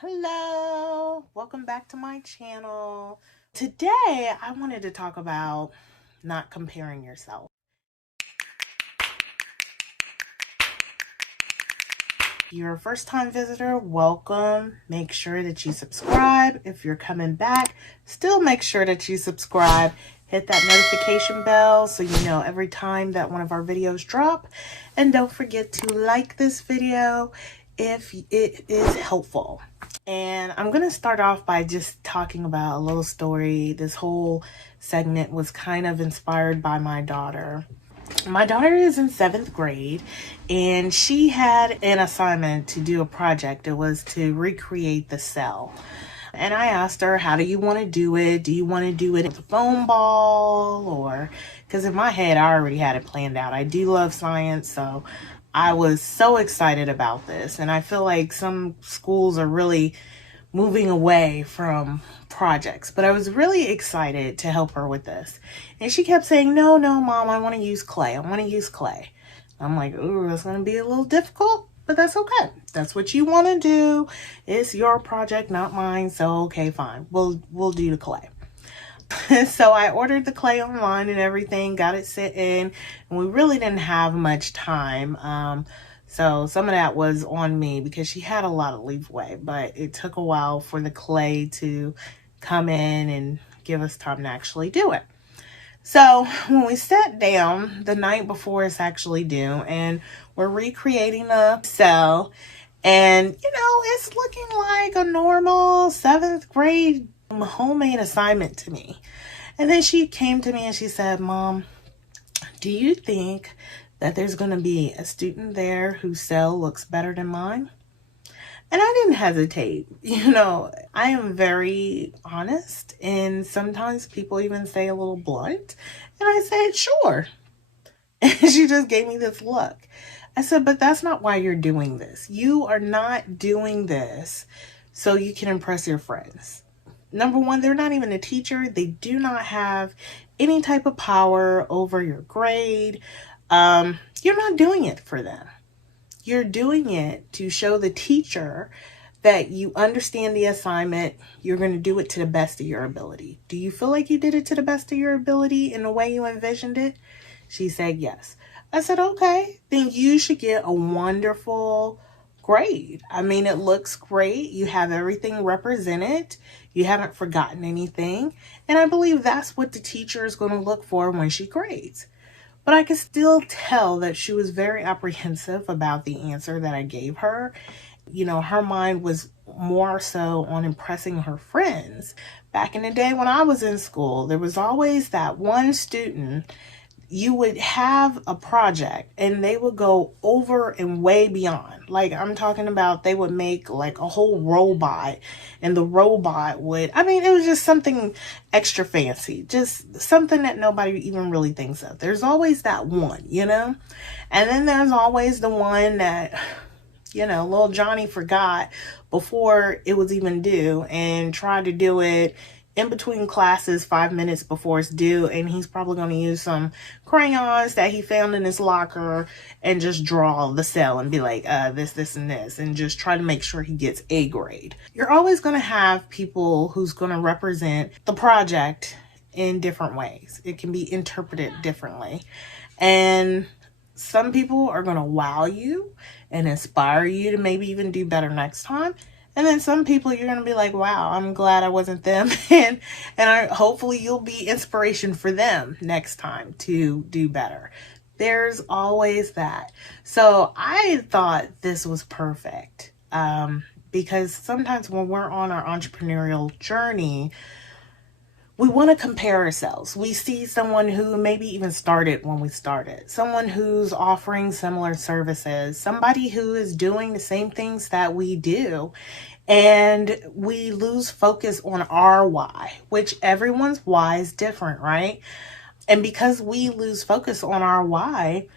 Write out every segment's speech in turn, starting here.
Hello, welcome back to my channel. Today, I wanted to talk about not comparing yourself. If you're a first-time visitor, welcome. Make sure that you subscribe. If you're coming back, still make sure that you subscribe. Hit that notification bell so you know every time that one of our videos drop. And don't forget to like this video if it is helpful. And I'm going to start off by just talking about a little story. This whole segment was kind of inspired by my daughter. My daughter is in 7th grade and she had an assignment to do a project. It was to recreate the cell. And I asked her, how do you want to do it? Do you want to do it with a foam ball? Or, because in my head, I already had it planned out. I do love science, so I was so excited about this. And I feel like some schools are really moving away from projects, but I was really excited to help her with this. And she kept saying, no, Mom, I want to use clay. I want to use clay. I'm like, ooh, that's going to be a little difficult, but that's okay. That's what you want to do. It's your project, not mine. So, okay, fine. We'll do the clay. So I ordered the clay online and everything, got it sent in, and we really didn't have much time. So some of that was on me because she had a lot of leeway, but it took a while for the clay to come in and give us time to actually do it. So when we sat down the night before it's actually due and we're recreating a cell, and it's looking like a normal 7th grade homemade assignment to me. And then she came to me and she said, Mom, do you think that there's going to be a student there whose cell looks better than mine? And I didn't hesitate. I am very honest, and sometimes people even say a little blunt. And I said, sure. And she just gave me this look. I said, but that's not why you're doing this. You are not doing this so you can impress your friends. Number one, they're not even a teacher. They do not have any type of power over your grade. You're not doing it for them. You're doing it to show the teacher that you understand the assignment. You're going to do it to the best of your ability. Do you feel like you did it to the best of your ability in the way you envisioned it? She said yes. I said, okay, then you should get a wonderful grade. I mean, it looks great. You have everything represented. You haven't forgotten anything. And I believe that's what the teacher is going to look for when she grades. But I could still tell that she was very apprehensive about the answer that I gave her. Her mind was more so on impressing her friends. Back in the day when I was in school, there was always that one student. You would have a project and they would go over and way beyond. Like, I'm talking about they would make like a whole robot, and the robot would, it was just something extra fancy, just something that nobody even really thinks of. There's always that one, and then there's always the one that, little Johnny forgot before it was even due and tried to do it in between classes 5 minutes before it's due, and he's probably going to use some crayons that he found in his locker and just draw the cell and be like, this, and this, and just try to make sure he gets A grade. You're always going to have people who's going to represent the project in different ways. It can be interpreted differently. And some people are going to wow you and inspire you to maybe even do better next time. And then some people you're going to be like, wow, I'm glad I wasn't them. and hopefully you'll be inspiration for them next time to do better. There's always that. So I thought this was perfect. Because sometimes when we're on our entrepreneurial journey, we want to compare ourselves. We see someone who maybe even started when we started, someone who's offering similar services, somebody who is doing the same things that we do, and we lose focus on our why, which everyone's why is different, right? And because we lose focus on our why,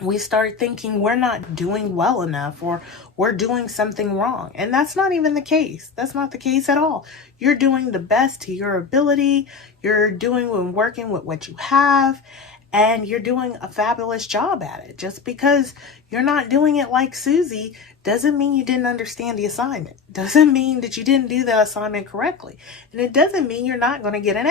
we start thinking we're not doing well enough or we're doing something wrong. And that's not even the case. That's not the case at all. You're doing the best to your ability. You're doing and working with what you have. and you're doing a fabulous job at it. Just because you're not doing it like Susie doesn't mean you didn't understand the assignment. Doesn't mean that you didn't do the assignment correctly. And it doesn't mean you're not going to get an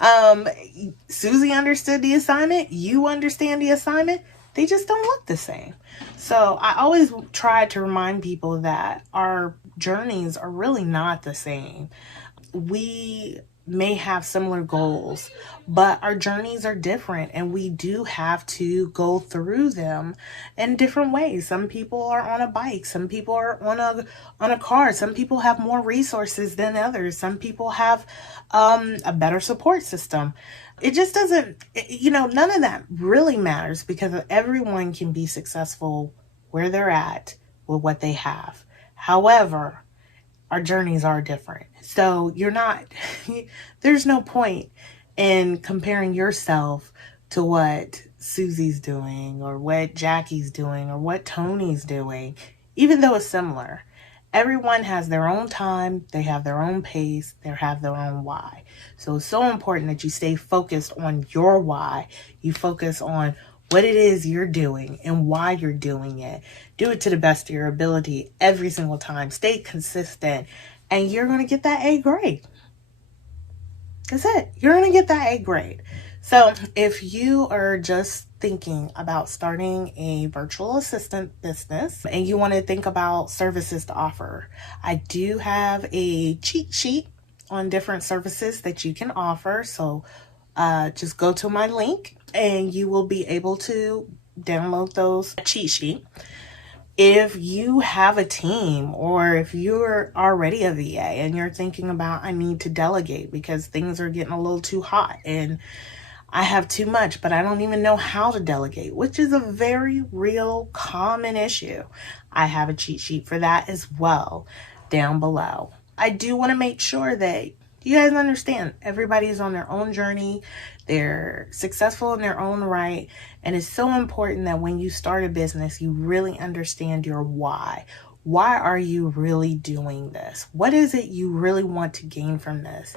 A. Susie understood the assignment. You understand the assignment. They just don't look the same. So I always try to remind people that our journeys are really not the same. We may have similar goals, but our journeys are different, and we do have to go through them in different ways. Some people are on a bike, some people are on a car, some people have more resources than others, some people have a better support system. It just doesn't, none of that really matters, because everyone can be successful where they're at with what they have. However, our journeys are different. So there's no point in comparing yourself to what Susie's doing or what Jackie's doing or what Tony's doing, even though it's similar. Everyone has their own time, they have their own pace, they have their own why. So it's so important that you stay focused on your why. You focus on what it is you're doing and why you're doing it. Do it to the best of your ability every single time. Stay consistent, and you're going to get that A grade. That's it. You're going to get that A grade. So if you are just thinking about starting a virtual assistant business and you want to think about services to offer, I do have a cheat sheet on different services that you can offer. So just go to my link and you will be able to download those cheat sheet. If you have a team, or if you're already a VA and you're thinking about, I need to delegate because things are getting a little too hot and I have too much, but I don't even know how to delegate, which is a very real common issue. I have a cheat sheet for that as well down below. I do want to make sure that you guys understand everybody's on their own journey. They're successful in their own right. And it's so important that when you start a business, you really understand your why. Why are you really doing this? What is it you really want to gain from this?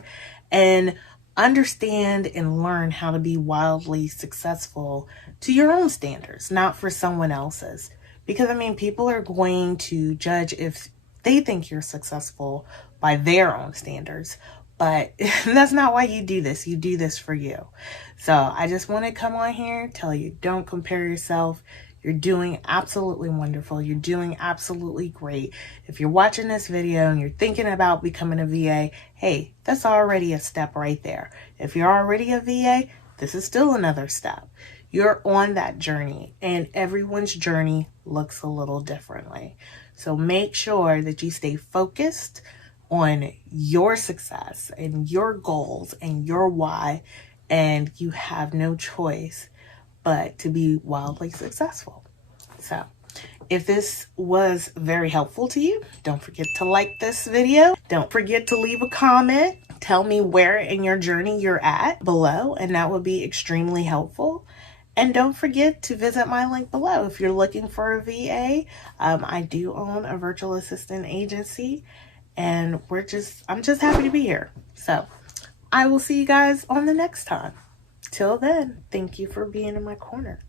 And understand and learn how to be wildly successful to your own standards, not for someone else's. Because, people are going to judge if they think you're successful by their own standards. But that's not why you do this. You do this for you. So I just want to come on here, tell you, don't compare yourself. You're doing absolutely wonderful. You're doing absolutely great. If you're watching this video and you're thinking about becoming a VA, hey, that's already a step right there. If you're already a VA, this is still another step. You're on that journey, and everyone's journey looks a little differently. So make sure that you stay focused on your success and your goals and your why, and you have no choice but to be wildly successful. So if this was very helpful to you, don't forget to like this video. Don't forget to leave a comment. Tell me where in your journey you're at below, and that would be extremely helpful. And don't forget to visit my link below if you're looking for a VA. I do own a virtual assistant agency, and I'm just happy to be here. So I will see you guys on the next time. Till then, thank you for being in my corner.